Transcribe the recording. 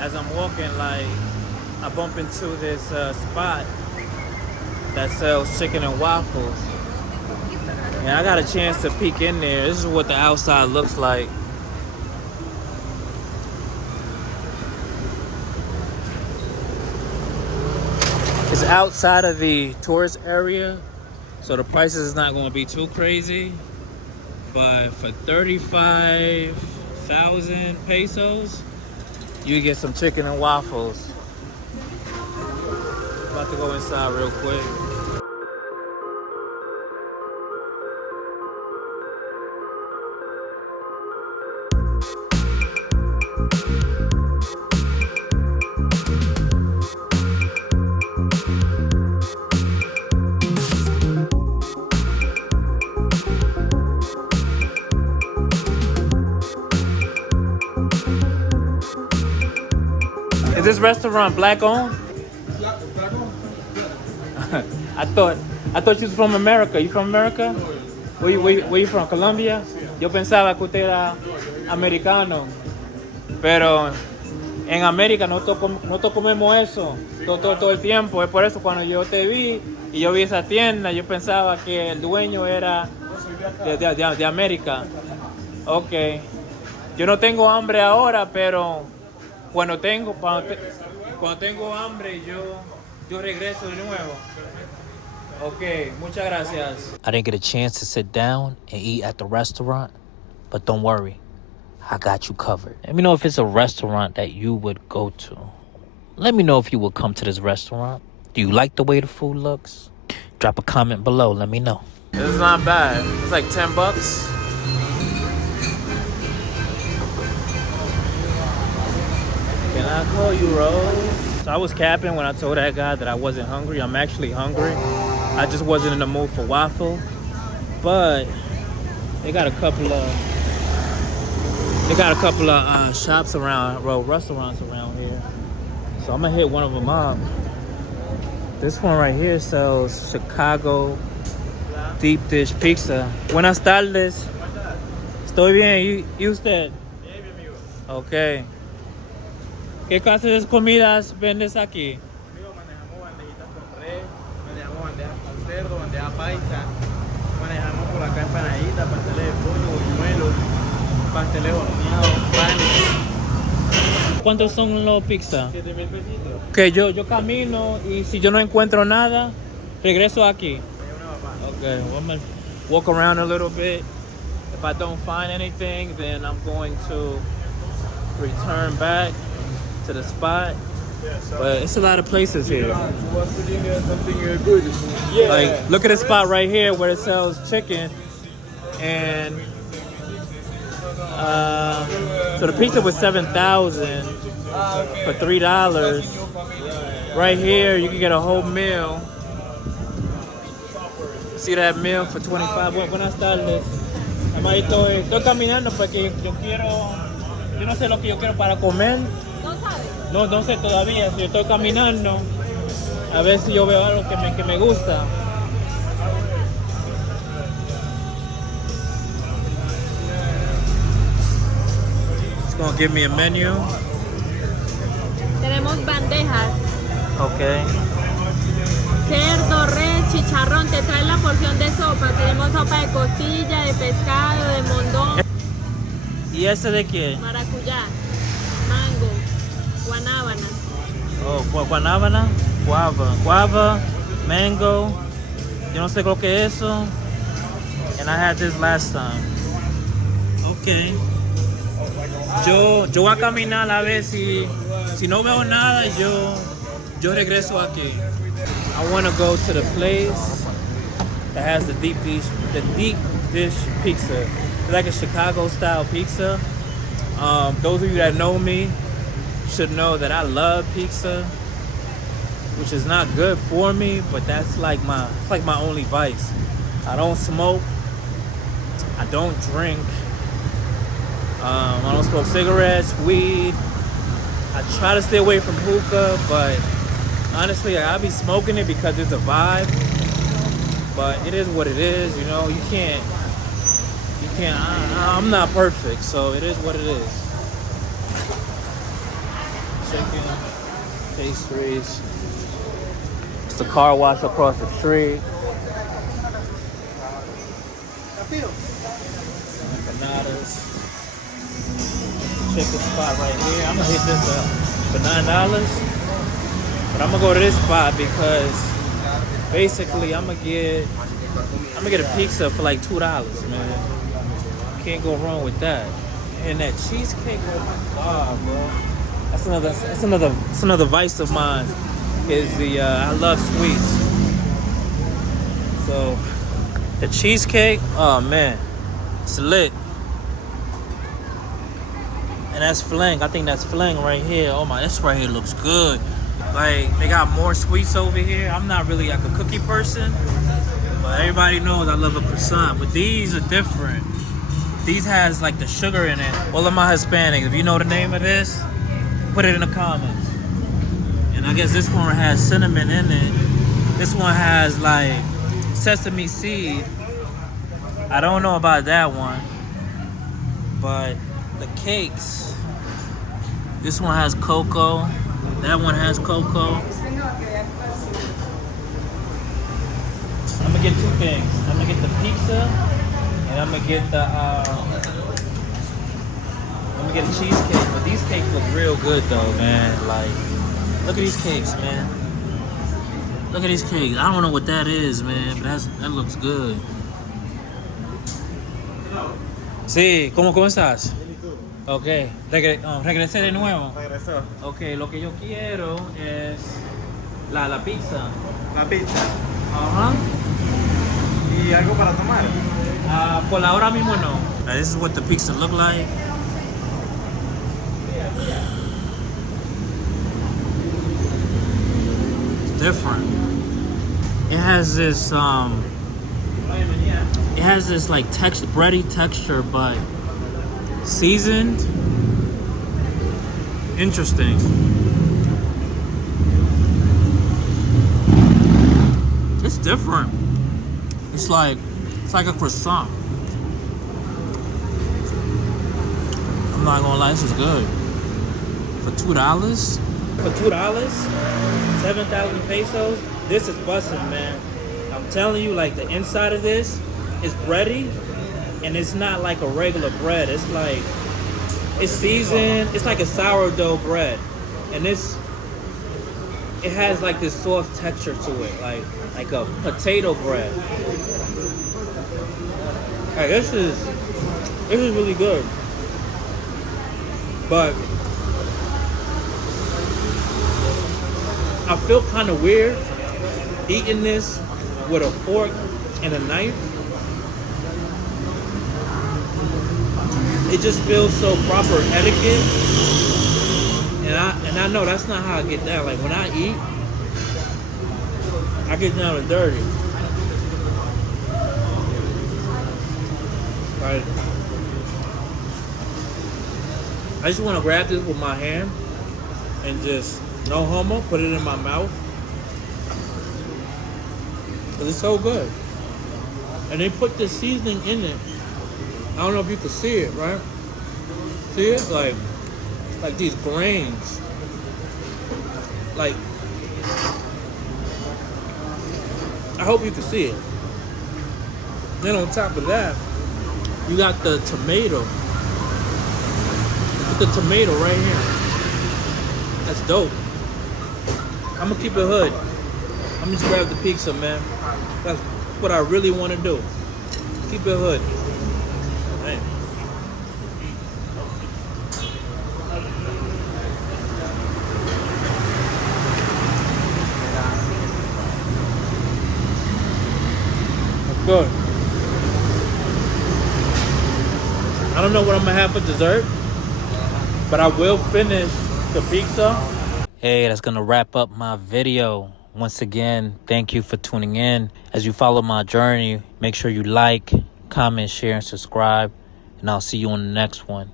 as I'm walking, like I bump into this spot that sells chicken and waffles. And I got a chance to peek in there. This is what the outside looks like. It's outside of the tourist area, so the prices is not going to be too crazy. But for 35,000 pesos, you get some chicken and waffles. About to go inside real quick. Is this restaurant black owned? Black on? I thought you was from America. You from America? Where you from? Colombia? Yo pensaba que usted era americano. Pero en América nosotros comemos eso todo el tiempo. Es por eso cuando yo te vi y yo vi esa tienda, yo pensaba que el dueño era de América. Ok. Yo no tengo hambre ahora, pero cuando tengo hambre yo regreso de nuevo. Okay, muchas gracias. I didn't get a chance to sit down and eat at the restaurant, but don't worry. I got you covered. Let me know if it's a restaurant that you would go to. Let me know if you would come to this restaurant. Do you like the way the food looks? Drop a comment below. Let me know. This is not bad. It's like $10. Can I call you Rose? So I was capping when I told that guy that I wasn't hungry. I'm actually hungry. I just wasn't in the mood for waffle. But they got a couple of shops around, restaurants around here. So I'm gonna hit one of them up. This one right here sells Chicago deep dish pizza. Buenas tardes. Estoy bien. ¿Y usted? Bien, mi amigo. Okay. ¿Qué clase de comidas vendes aquí? Amigo, manejamos bandejitas con res, manejamos bandejas con cerdo, bandeja paisa, manejamos por acá empanaditas, pasteles de pollo, buñuelos, pasteles horneados, panes. ¿Cuántos son los pizzas? 7,000 pesitos. Que yo camino y si yo no encuentro nada, regreso aquí. Okay, well, I'm gonna walk around a little bit. If I don't find anything, then I'm going to return back to the spot. But it's a lot of places here. Something good. Yeah. Like, look at this spot right here where it sells chicken. And so the pizza was 7,000 for $3. Right here, you can get a whole meal. See that meal for 25. Buenas tardes. Además, estoy caminando porque yo no sé lo que yo quiero para comer. No sé todavía. Si yo estoy caminando, a ver si yo veo algo que me gusta. It's gonna give me a menu. Tenemos bandejas. Okay. Cerdo, res, chicharrón. Te trae la porción de sopa. Tenemos sopa de costilla, de pescado, de mondón. ¿Y ese de qué? Maracuyá, mango, guanábana. Oh, guanábana, guava, mango. Yo no sé lo que es eso. And I had this last time. Okay. Yo voy a caminar a ver si no veo nada, yo regreso aquí. I want to go to the place that has the deep dish pizza. It's like a Chicago style pizza. Those of you that know me should know that I love pizza, which is not good for me, but that's like my only vice. I don't smoke. I don't drink. I don't smoke cigarettes, weed. I try to stay away from hookah, but honestly, I'll be smoking it because it's a vibe. But it is what it is, you know. You can't. I'm not perfect, so it is what it is. chicken, pastries. It's the car wash across the street. Empanadas. Chicken spot right here. I'm gonna hit this up for $9. But I'm gonna go to this spot because basically I'm gonna get a pizza for like $2, man. Can't go wrong with that. And that cheesecake, oh my god, bro. That's another vice of mine. Is the I love sweets. So the cheesecake, oh man, it's lit. And that's fling. I think that's fling right here. Oh my, this right here looks good. Like, they got more sweets over here. I'm not really like a cookie person, but everybody knows I love a croissant. But these are different. These has like the sugar in it. All of my Hispanics, if you know the name of this, put it in the comments. And I guess this one has cinnamon in it. This one has like sesame seed. I don't know about that one, but the cakes, this one has cocoa, that one has cocoa. I'm gonna get two things. I'm gonna get the pizza, and I'm gonna get the cheesecake. But these cakes look real good though, man. Like, look at these cakes, man. Look at these cakes. I don't know what that is, man, but that looks good. Sí, ¿cómo estás? Ok, regresé de nuevo. Regresó. Ok, lo que yo quiero es la pizza. La pizza. Ajá. ¿Y algo para tomar? Por la hora mismo no. This is what the pizza look like. It's different. It has this like bready texture, but seasoned. Interesting. It's different. It's like a croissant. I'm not gonna lie, this is good. For $2? For $2, 7,000 pesos. This is busting, man. I'm telling you, like, the inside of this is bready, and it's not like a regular bread. It's like, it's seasoned. It's like a sourdough bread, and it has like this soft texture to it, like a potato bread. Like, this is really good, but I feel kind of weird eating this with a fork and a knife. It just feels so proper etiquette, and I know that's not how I get down. Like, when I eat, I get down and dirty. Right. I just want to grab this with my hand and just, no homo, put it in my mouth. Cause it's so good. And they put the seasoning in it. I don't know if you can see it, right? See it? Like these grains. Like, I hope you can see it. Then on top of that, you got the tomato. Put the tomato right here. That's dope. I'm gonna keep it hood. I'm just grab the pizza, man. That's what I really want to do. Keep it hood. Man. That's good. I don't know what I'm gonna have for dessert, but I will finish the pizza. Hey, that's gonna wrap up my video. Once again, thank you for tuning in. As you follow my journey, make sure you like, comment, share, and subscribe. And I'll see you on the next one.